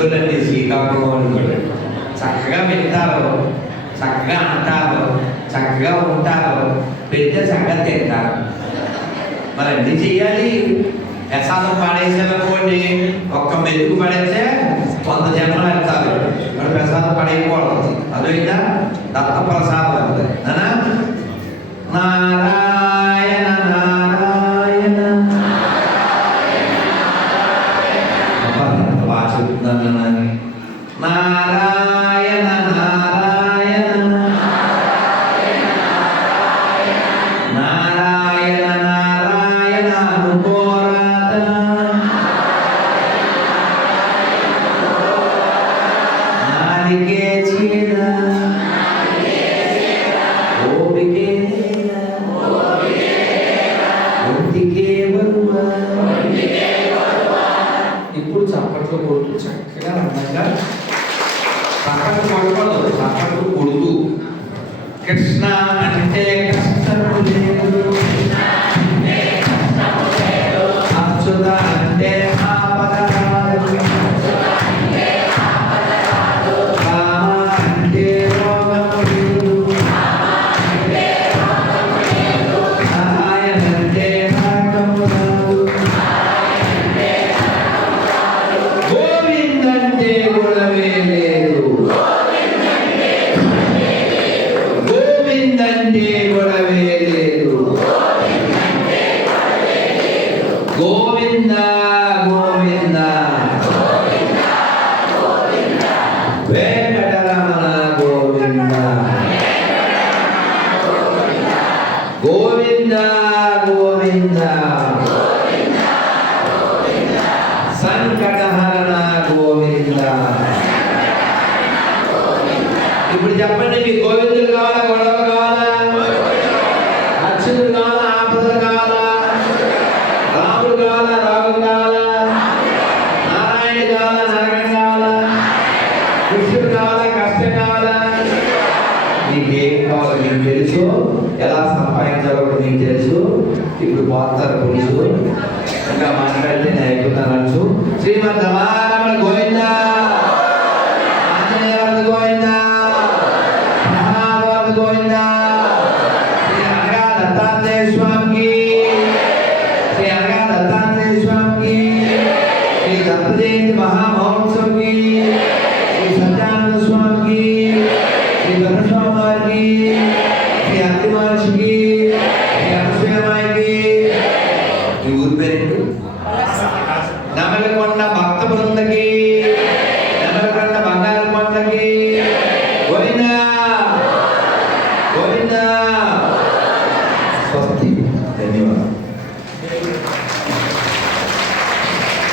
మంచోళ్ళండి శ్రీకాకుళం వాళ్ళు చక్కగా వింటారు. చక్కగా అంటారు చక్కగా ఉంటారు. పెద్ద చక్కగా తింటారు మరి అన్ని చెయ్యాలి? ప్రసాదం పడేసామనుకోండి ఒక్క మెలుగు పడేస్తే చెప్తున్నాను నాని. నారాయణ నారాయణ నారాయణ నారాయణ అనుకోరాదా నాలికే ఇప్పుడు చప్పట్లు కొడుతూ చక్కగా అందంగా చప్పట్లు కొడకూడదు చప్పట్లు కొడుతూ. కృష్ణ అంటే కష్టము లేదు. అచ్యుత అంటే గోవింద గోవింద. వెంకటరమణ గోవింద. గోవింద గోవింద. సంకటహరణ గోవింద. ఇప్పుడు చెప్పండి. కావాలో మీకు తెలుసు. ఎలా సంపాదించాలో కూడా మీకు తెలుసు. ఇప్పుడు పోతారు పులుసు ఇంకా మాట్లాడితే నేను అయిపోతాను శ్రీమద్ రమారమణ గోవింద? గోవింద? గోవింద? శ్రీ అనగా దత్తాత్రేయ స్వామికి. శ్రీ అనగా దత్తాత్రేయ స్వామికి. శ్రీ దత్త జయంతి మహామహోత్సవంకి. శ్రీ సత్యానంద స్వామికి. శ్రీ